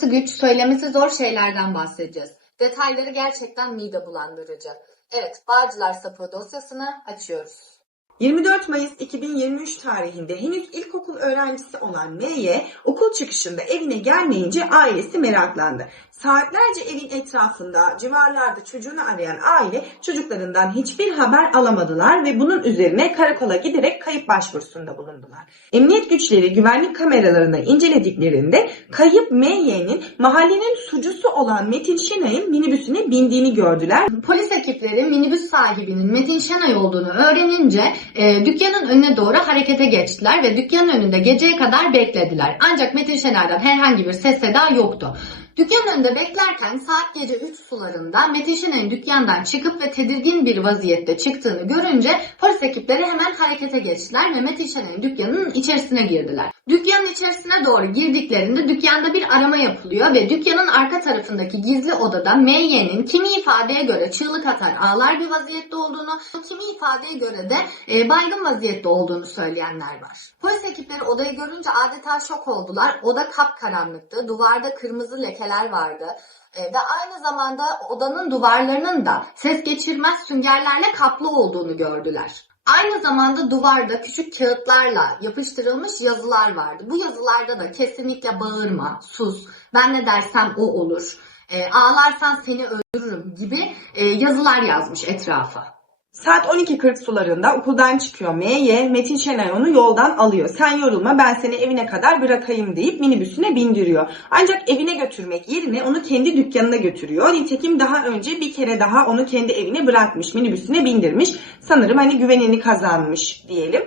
inanması güç, söylemesi zor şeylerden bahsedeceğiz. Detayları gerçekten mide bulandırıcı. Evet, Bağcılar Sapı dosyasını açıyoruz. 24 Mayıs 2023 tarihinde henüz ilkokul öğrencisi olan M'ye okul çıkışında evine gelmeyince ailesi meraklandı. Saatlerce evin etrafında, civarlarda çocuğunu arayan aile çocuklarından hiçbir haber alamadılar ve bunun üzerine karakola giderek kayıp başvurusunda bulundular. Emniyet güçleri güvenlik kameralarını incelediklerinde kayıp MY'nin mahallenin sucusu olan Metin Şenay'ın minibüsüne bindiğini gördüler. Polis ekipleri minibüs sahibinin Metin Şenay olduğunu öğrenince e, dükkanın önüne doğru harekete geçtiler ve dükkanın önünde geceye kadar beklediler. Ancak Metin Şenay'dan herhangi bir ses seda yoktu. Dükkanın önünde beklerken saat gece 3 sularında Metin Şenay'ın dükkandan çıkıp ve tedirgin bir vaziyette çıktığını görünce polis ekipleri hemen harekete geçtiler ve Metin Şenay'ın dükkanının içerisine girdiler. Dükkanın içerisine doğru girdiklerinde dükkanda bir arama yapılıyor ve dükkanın arka tarafındaki gizli odada MY'nin kimi ifadeye göre çığlık atar ağlar bir vaziyette olduğunu, kimi ifadeye göre de e, baygın vaziyette olduğunu söyleyenler var. Polis ekipleri odayı görünce adeta şok oldular. Oda kapkaranlıktı. Duvarda kırmızı lekeler vardı. E, ve aynı zamanda odanın duvarlarının da ses geçirmez süngerlerle kaplı olduğunu gördüler. Aynı zamanda duvarda küçük kağıtlarla yapıştırılmış yazılar vardı. Bu yazılarda da kesinlikle bağırma, sus, ben ne dersem o olur, e, ağlarsan seni öldürürüm gibi e, yazılar yazmış etrafa. Saat 12.40 sularında okuldan çıkıyor M'ye, Metin Şenay onu yoldan alıyor. Sen yorulma ben seni evine kadar bırakayım deyip minibüsüne bindiriyor. Ancak evine götürmek yerine onu kendi dükkanına götürüyor. Nitekim daha önce bir kere daha onu kendi evine bırakmış, minibüsüne bindirmiş. Sanırım hani güvenini kazanmış diyelim.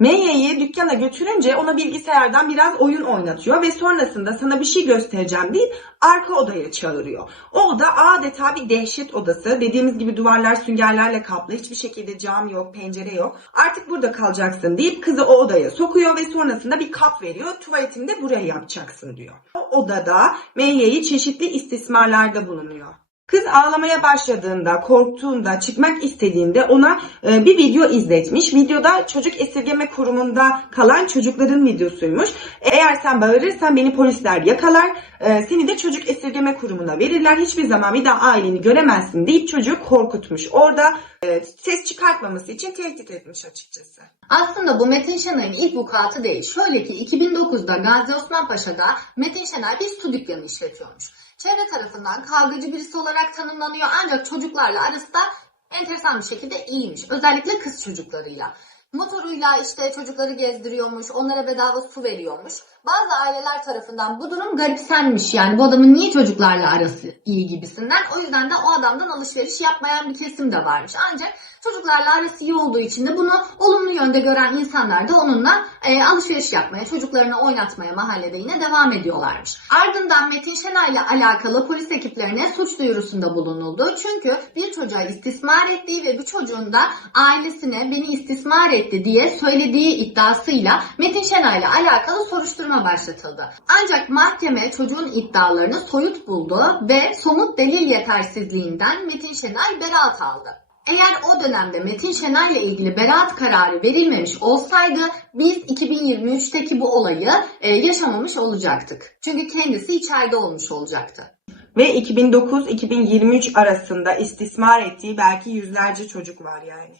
Meye'yi dükkana götürünce ona bilgisayardan biraz oyun oynatıyor ve sonrasında sana bir şey göstereceğim deyip arka odaya çağırıyor. O oda adeta bir dehşet odası. Dediğimiz gibi duvarlar süngerlerle kaplı. Hiçbir şekilde cam yok, pencere yok. Artık burada kalacaksın deyip kızı o odaya sokuyor ve sonrasında bir kap veriyor. Tuvaletini de buraya yapacaksın diyor. O odada Meye'yi çeşitli istismarlarda bulunuyor. Kız ağlamaya başladığında, korktuğunda, çıkmak istediğinde ona e, bir video izletmiş. Videoda çocuk esirgeme kurumunda kalan çocukların videosuymuş. Eğer sen bağırırsan beni polisler yakalar, e, seni de çocuk esirgeme kurumuna verirler. Hiçbir zaman bir daha aileni göremezsin deyip çocuğu korkutmuş. Orada e, ses çıkartmaması için tehdit etmiş açıkçası. Aslında bu Metin Şenay'ın ilk vukuatı değil. Şöyle ki 2009'da Gazi Osman Paşa'da Metin Şenay bir su dükkanı işletiyormuş. Çevre tarafından kavgacı birisi olarak tanımlanıyor ancak çocuklarla arası da enteresan bir şekilde iyiymiş. Özellikle kız çocuklarıyla. Motoruyla işte çocukları gezdiriyormuş, onlara bedava su veriyormuş. Bazı aileler tarafından bu durum garipsenmiş yani bu adamın niye çocuklarla arası iyi gibisinden. O yüzden de o adamdan alışveriş yapmayan bir kesim de varmış. Ancak çocuklarla arası iyi olduğu için de bunu olumlu yönde gören insanlar da onunla e, alışveriş yapmaya, çocuklarını oynatmaya mahallede yine devam ediyorlarmış. Ardından Metin Şenay ile alakalı polis ekiplerine suç duyurusunda bulunuldu. Çünkü bir çocuğa istismar ettiği ve bu çocuğun da ailesine beni istismar etti diye söylediği iddiasıyla Metin Şenay ile alakalı soruşturma başlatıldı. Ancak mahkeme çocuğun iddialarını soyut buldu ve somut delil yetersizliğinden Metin Şenay beraat aldı. Eğer o dönemde Metin Şenay ile ilgili beraat kararı verilmemiş olsaydı biz 2023'teki bu olayı e, yaşamamış olacaktık. Çünkü kendisi içeride olmuş olacaktı. Ve 2009-2023 arasında istismar ettiği belki yüzlerce çocuk var yani.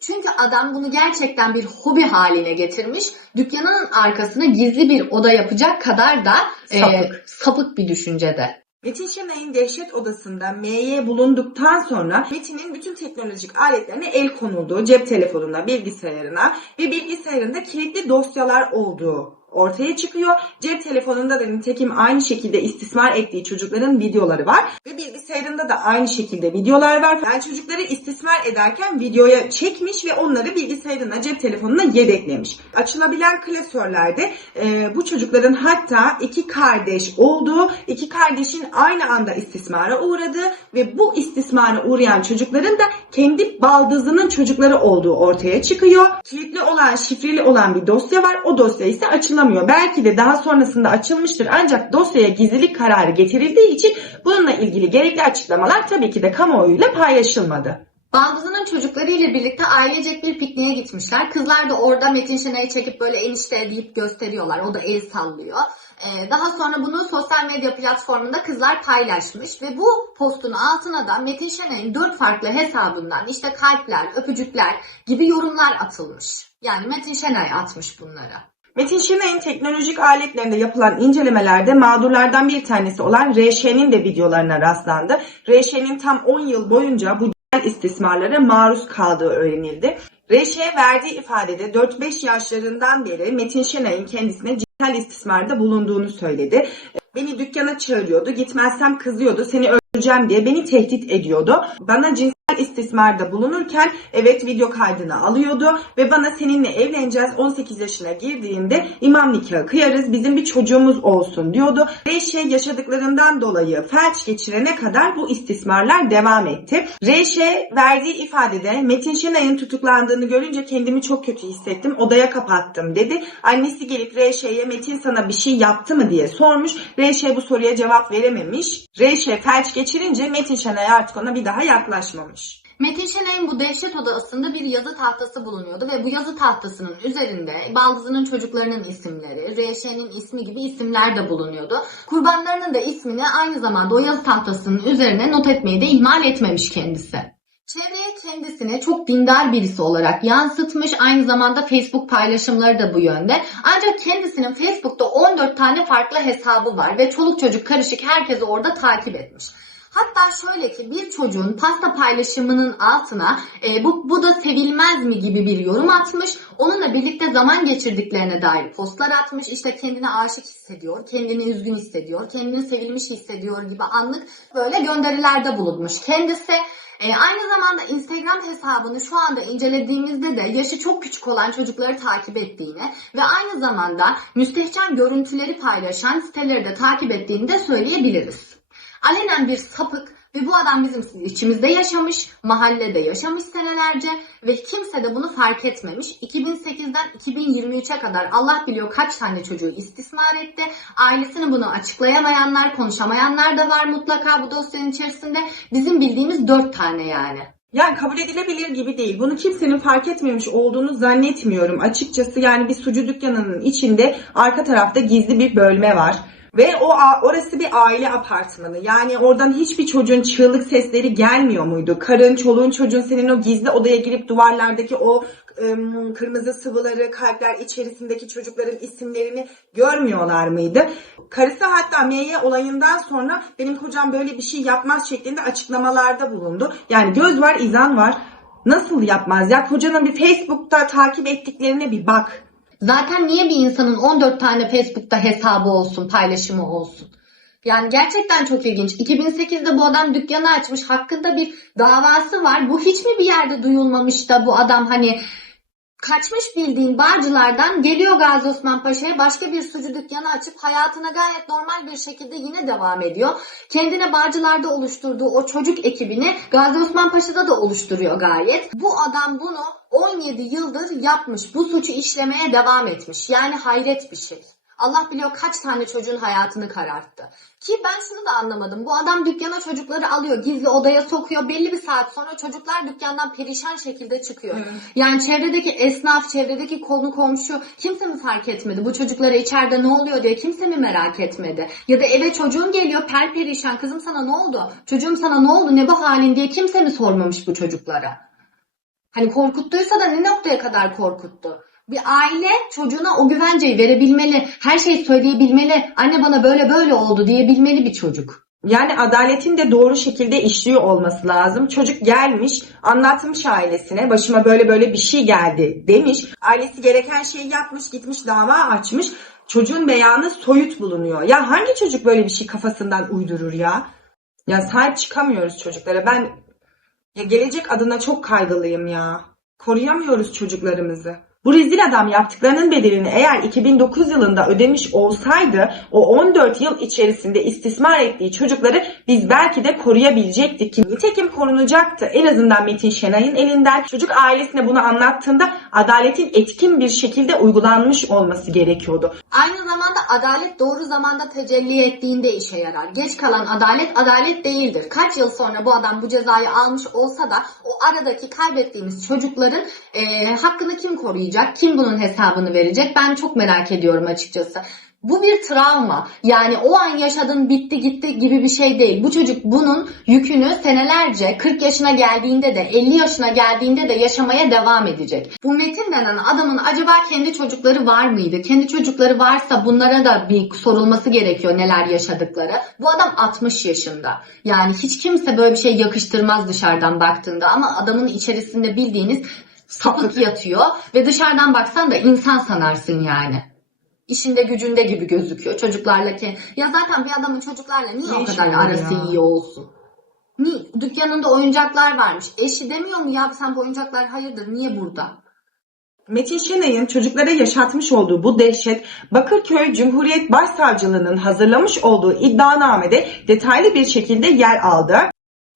Çünkü adam bunu gerçekten bir hobi haline getirmiş. Dükkanının arkasına gizli bir oda yapacak kadar da e, Sapık. sapık bir düşüncede. Metin Şenay'ın dehşet odasında MY bulunduktan sonra Metin'in bütün teknolojik aletlerine el konulduğu, cep telefonuna, bilgisayarına ve bilgisayarında kilitli dosyalar olduğu ortaya çıkıyor. Cep telefonunda da nitekim aynı şekilde istismar ettiği çocukların videoları var. Ve bilgisayarında da aynı şekilde videolar var. Yani çocukları istismar ederken videoya çekmiş ve onları bilgisayarına, cep telefonuna yedeklemiş. Açılabilen klasörlerde e, bu çocukların hatta iki kardeş olduğu, iki kardeşin aynı anda istismara uğradığı ve bu istismara uğrayan çocukların da kendi baldızının çocukları olduğu ortaya çıkıyor. Kilitli olan, şifreli olan bir dosya var. O dosya ise açılamıyor. Belki de daha sonrasında açılmıştır ancak dosyaya gizlilik kararı getirildiği için bununla ilgili gerekli açıklamalar tabii ki de kamuoyuyla paylaşılmadı. Baldızının çocuklarıyla birlikte ailecek bir pikniğe gitmişler. Kızlar da orada Metin Şenay'ı çekip böyle enişte deyip gösteriyorlar. O da el sallıyor. Ee, daha sonra bunu sosyal medya platformunda kızlar paylaşmış ve bu postun altına da Metin Şenay'ın dört farklı hesabından işte kalpler, öpücükler gibi yorumlar atılmış. Yani Metin Şenay atmış bunları. Metin Şenay'ın teknolojik aletlerinde yapılan incelemelerde mağdurlardan bir tanesi olan RŞ'nin de videolarına rastlandı. RŞ'nin tam 10 yıl boyunca bu istismarlara maruz kaldığı öğrenildi. RŞ'ye verdiği ifadede 4-5 yaşlarından beri Metin Şenay'ın kendisine cinsel istismarda bulunduğunu söyledi. Beni dükkana çağırıyordu, gitmezsem kızıyordu, seni öldüreceğim diye beni tehdit ediyordu. Bana cinsel istismarda bulunurken evet video kaydını alıyordu ve bana seninle evleneceğiz 18 yaşına girdiğinde imam nikahı kıyarız bizim bir çocuğumuz olsun diyordu. Reşe yaşadıklarından dolayı felç geçirene kadar bu istismarlar devam etti. Reşe verdiği ifadede Metin Şenay'ın tutuklandığını görünce kendimi çok kötü hissettim odaya kapattım dedi. Annesi gelip Reşe'ye Metin sana bir şey yaptı mı diye sormuş. Reşe bu soruya cevap verememiş. Reşe felç geçirince Metin Şenay artık ona bir daha yaklaşmamış. Metin Şenay'ın bu dehşet odasında bir yazı tahtası bulunuyordu ve bu yazı tahtasının üzerinde Baldız'ın çocuklarının isimleri, RŞ'nin ismi gibi isimler de bulunuyordu. Kurbanlarının da ismini aynı zamanda o yazı tahtasının üzerine not etmeyi de ihmal etmemiş kendisi. Çevreye kendisini çok dindar birisi olarak yansıtmış. Aynı zamanda Facebook paylaşımları da bu yönde. Ancak kendisinin Facebook'ta 14 tane farklı hesabı var ve çoluk çocuk karışık herkesi orada takip etmiş. Hatta şöyle ki bir çocuğun pasta paylaşımının altına e, bu, bu da sevilmez mi gibi bir yorum atmış. Onunla birlikte zaman geçirdiklerine dair postlar atmış. İşte kendini aşık hissediyor, kendini üzgün hissediyor, kendini sevilmiş hissediyor gibi anlık böyle gönderilerde bulunmuş kendisi. E, aynı zamanda Instagram hesabını şu anda incelediğimizde de yaşı çok küçük olan çocukları takip ettiğini ve aynı zamanda müstehcen görüntüleri paylaşan siteleri de takip ettiğini de söyleyebiliriz. Alenen bir sapık ve bu adam bizim içimizde yaşamış, mahallede yaşamış senelerce ve kimse de bunu fark etmemiş. 2008'den 2023'e kadar Allah biliyor kaç tane çocuğu istismar etti. Ailesini bunu açıklayamayanlar, konuşamayanlar da var mutlaka bu dosyanın içerisinde. Bizim bildiğimiz 4 tane yani. Yani kabul edilebilir gibi değil. Bunu kimsenin fark etmemiş olduğunu zannetmiyorum. Açıkçası yani bir sucu dükkanının içinde arka tarafta gizli bir bölme var. Ve o orası bir aile apartmanı. Yani oradan hiçbir çocuğun çığlık sesleri gelmiyor muydu? Karın, çoluğun, çocuğun senin o gizli odaya girip duvarlardaki o kırmızı sıvıları, kalpler içerisindeki çocukların isimlerini görmüyorlar mıydı? Karısı hatta Meye olayından sonra benim kocam böyle bir şey yapmaz şeklinde açıklamalarda bulundu. Yani göz var, izan var. Nasıl yapmaz ya? Kocanın bir Facebook'ta takip ettiklerine bir bak. Zaten niye bir insanın 14 tane Facebook'ta hesabı olsun, paylaşımı olsun? Yani gerçekten çok ilginç. 2008'de bu adam dükkanı açmış. Hakkında bir davası var. Bu hiç mi bir yerde duyulmamış da bu adam hani kaçmış bildiğin Bağcılar'dan geliyor Gazi Osman Paşa'ya başka bir sucu dükkanı açıp hayatına gayet normal bir şekilde yine devam ediyor. Kendine Bağcılar'da oluşturduğu o çocuk ekibini Gazi Osman Paşa'da da oluşturuyor gayet. Bu adam bunu 17 yıldır yapmış. Bu suçu işlemeye devam etmiş. Yani hayret bir şey. Allah biliyor kaç tane çocuğun hayatını kararttı. Ki ben şunu da anlamadım. Bu adam dükkana çocukları alıyor, gizli odaya sokuyor. Belli bir saat sonra çocuklar dükkandan perişan şekilde çıkıyor. Yani çevredeki esnaf, çevredeki konu komşu kimse mi fark etmedi? Bu çocuklara içeride ne oluyor diye kimse mi merak etmedi? Ya da eve çocuğun geliyor per perişan. Kızım sana ne oldu? Çocuğum sana ne oldu? Ne bu halin diye kimse mi sormamış bu çocuklara? Hani korkuttuysa da ne noktaya kadar korkuttu? Bir aile çocuğuna o güvenceyi verebilmeli, her şeyi söyleyebilmeli, anne bana böyle böyle oldu diyebilmeli bir çocuk. Yani adaletin de doğru şekilde işliyor olması lazım. Çocuk gelmiş, anlatmış ailesine, başıma böyle böyle bir şey geldi demiş. Ailesi gereken şeyi yapmış, gitmiş dava açmış. Çocuğun beyanı soyut bulunuyor. Ya hangi çocuk böyle bir şey kafasından uydurur ya? Ya sahip çıkamıyoruz çocuklara. Ben ya gelecek adına çok kaygılıyım ya. Koruyamıyoruz çocuklarımızı. Bu rezil adam yaptıklarının bedelini eğer 2009 yılında ödemiş olsaydı o 14 yıl içerisinde istismar ettiği çocukları biz belki de koruyabilecektik ki nitekim korunacaktı. En azından Metin Şenay'ın elinden çocuk ailesine bunu anlattığında adaletin etkin bir şekilde uygulanmış olması gerekiyordu. Aynı zamanda adalet doğru zamanda tecelli ettiğinde işe yarar. Geç kalan adalet adalet değildir. Kaç yıl sonra bu adam bu cezayı almış olsa da o aradaki kaybettiğimiz çocukların eee, hakkını kim koruyacak? Kim bunun hesabını verecek? Ben çok merak ediyorum açıkçası. Bu bir travma. Yani o an yaşadın bitti gitti gibi bir şey değil. Bu çocuk bunun yükünü senelerce 40 yaşına geldiğinde de 50 yaşına geldiğinde de yaşamaya devam edecek. Bu Metin denen adamın acaba kendi çocukları var mıydı? Kendi çocukları varsa bunlara da bir sorulması gerekiyor neler yaşadıkları. Bu adam 60 yaşında. Yani hiç kimse böyle bir şey yakıştırmaz dışarıdan baktığında ama adamın içerisinde bildiğiniz sapık yatıyor ve dışarıdan baksan da insan sanarsın yani işinde gücünde gibi gözüküyor çocuklarla ki. Ya zaten bir adamın çocuklarla niye Ne o kadar arası ya? iyi olsun? Ni, dükkanında oyuncaklar varmış. Eşi demiyor mu ya sen bu oyuncaklar hayırdır niye burada? Metin Şenay'ın çocuklara yaşatmış olduğu bu dehşet Bakırköy Cumhuriyet Başsavcılığı'nın hazırlamış olduğu iddianamede detaylı bir şekilde yer aldı.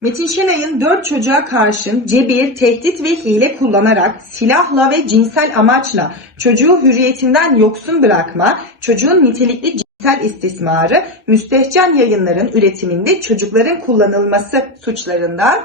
Metin Şenay'ın 4 çocuğa karşın cebir, tehdit ve hile kullanarak silahla ve cinsel amaçla çocuğu hürriyetinden yoksun bırakma, çocuğun nitelikli cinsel istismarı, müstehcen yayınların üretiminde çocukların kullanılması suçlarından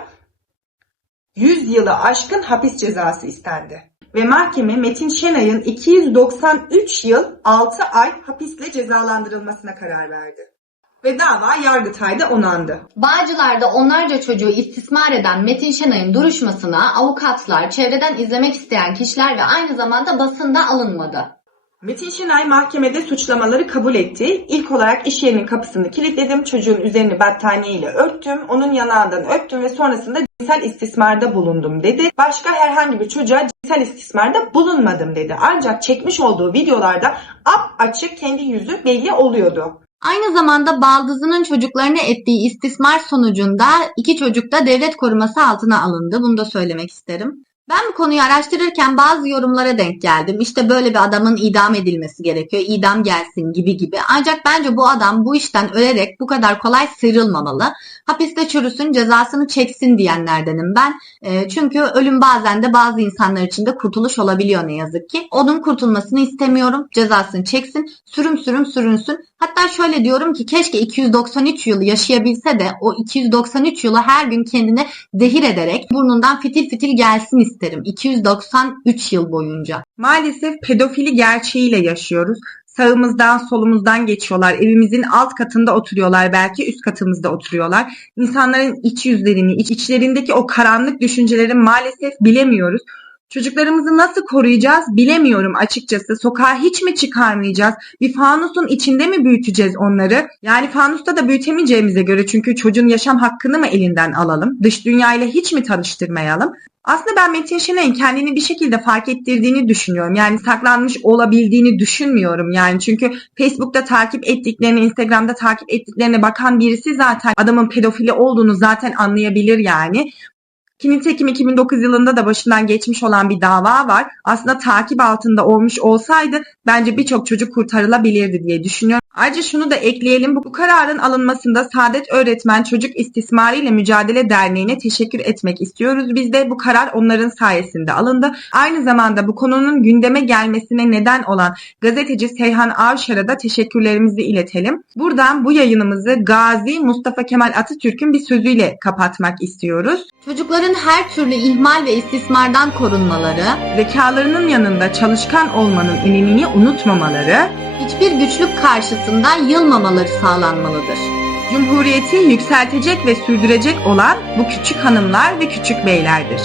100 yılı aşkın hapis cezası istendi. Ve mahkeme Metin Şenay'ın 293 yıl 6 ay hapisle cezalandırılmasına karar verdi. Ve dava Yargıtay'da onandı. Bağcılar'da onlarca çocuğu istismar eden Metin Şenay'ın duruşmasına avukatlar, çevreden izlemek isteyen kişiler ve aynı zamanda basında alınmadı. Metin Şenay mahkemede suçlamaları kabul etti. İlk olarak iş yerinin kapısını kilitledim, çocuğun üzerini battaniye ile örttüm, onun yanağından öptüm ve sonrasında cinsel istismarda bulundum dedi. Başka herhangi bir çocuğa cinsel istismarda bulunmadım dedi. Ancak çekmiş olduğu videolarda ap açık kendi yüzü belli oluyordu. Aynı zamanda baldızının çocuklarına ettiği istismar sonucunda iki çocuk da devlet koruması altına alındı. Bunu da söylemek isterim. Ben bu konuyu araştırırken bazı yorumlara denk geldim. İşte böyle bir adamın idam edilmesi gerekiyor. idam gelsin gibi gibi. Ancak bence bu adam bu işten ölerek bu kadar kolay sıyrılmamalı. Hapiste çürüsün, cezasını çeksin diyenlerdenim ben. E, çünkü ölüm bazen de bazı insanlar için de kurtuluş olabiliyor ne yazık ki. Onun kurtulmasını istemiyorum. Cezasını çeksin, sürüm sürüm sürünsün. Hatta şöyle diyorum ki keşke 293 yıl yaşayabilse de o 293 yılı her gün kendine zehir ederek burnundan fitil fitil gelsin isterim. 293 yıl boyunca. Maalesef pedofili gerçeğiyle yaşıyoruz. Sağımızdan solumuzdan geçiyorlar. Evimizin alt katında oturuyorlar. Belki üst katımızda oturuyorlar. İnsanların iç yüzlerini, iç, içlerindeki o karanlık düşünceleri maalesef bilemiyoruz. Çocuklarımızı nasıl koruyacağız bilemiyorum açıkçası. Sokağa hiç mi çıkarmayacağız? Bir fanusun içinde mi büyüteceğiz onları? Yani fanusta da büyütemeyeceğimize göre çünkü çocuğun yaşam hakkını mı elinden alalım? Dış dünyayla hiç mi tanıştırmayalım? Aslında ben Metin Şenay'ın kendini bir şekilde fark ettirdiğini düşünüyorum. Yani saklanmış olabildiğini düşünmüyorum. Yani çünkü Facebook'ta takip ettiklerini, Instagram'da takip ettiklerine bakan birisi zaten adamın pedofili olduğunu zaten anlayabilir yani. Ki nitekim 2009 yılında da başından geçmiş olan bir dava var. Aslında takip altında olmuş olsaydı bence birçok çocuk kurtarılabilirdi diye düşünüyorum. Ayrıca şunu da ekleyelim. Bu kararın alınmasında Saadet Öğretmen Çocuk İstismarı ile Mücadele Derneği'ne teşekkür etmek istiyoruz. Biz de bu karar onların sayesinde alındı. Aynı zamanda bu konunun gündeme gelmesine neden olan gazeteci Seyhan Avşar'a da teşekkürlerimizi iletelim. Buradan bu yayınımızı Gazi Mustafa Kemal Atatürk'ün bir sözüyle kapatmak istiyoruz. Çocukların her türlü ihmal ve istismardan korunmaları, Zekalarının yanında çalışkan olmanın önemini unutmamaları, hiçbir güçlük karşısında yılmamaları sağlanmalıdır. Cumhuriyeti yükseltecek ve sürdürecek olan bu küçük hanımlar ve küçük beylerdir.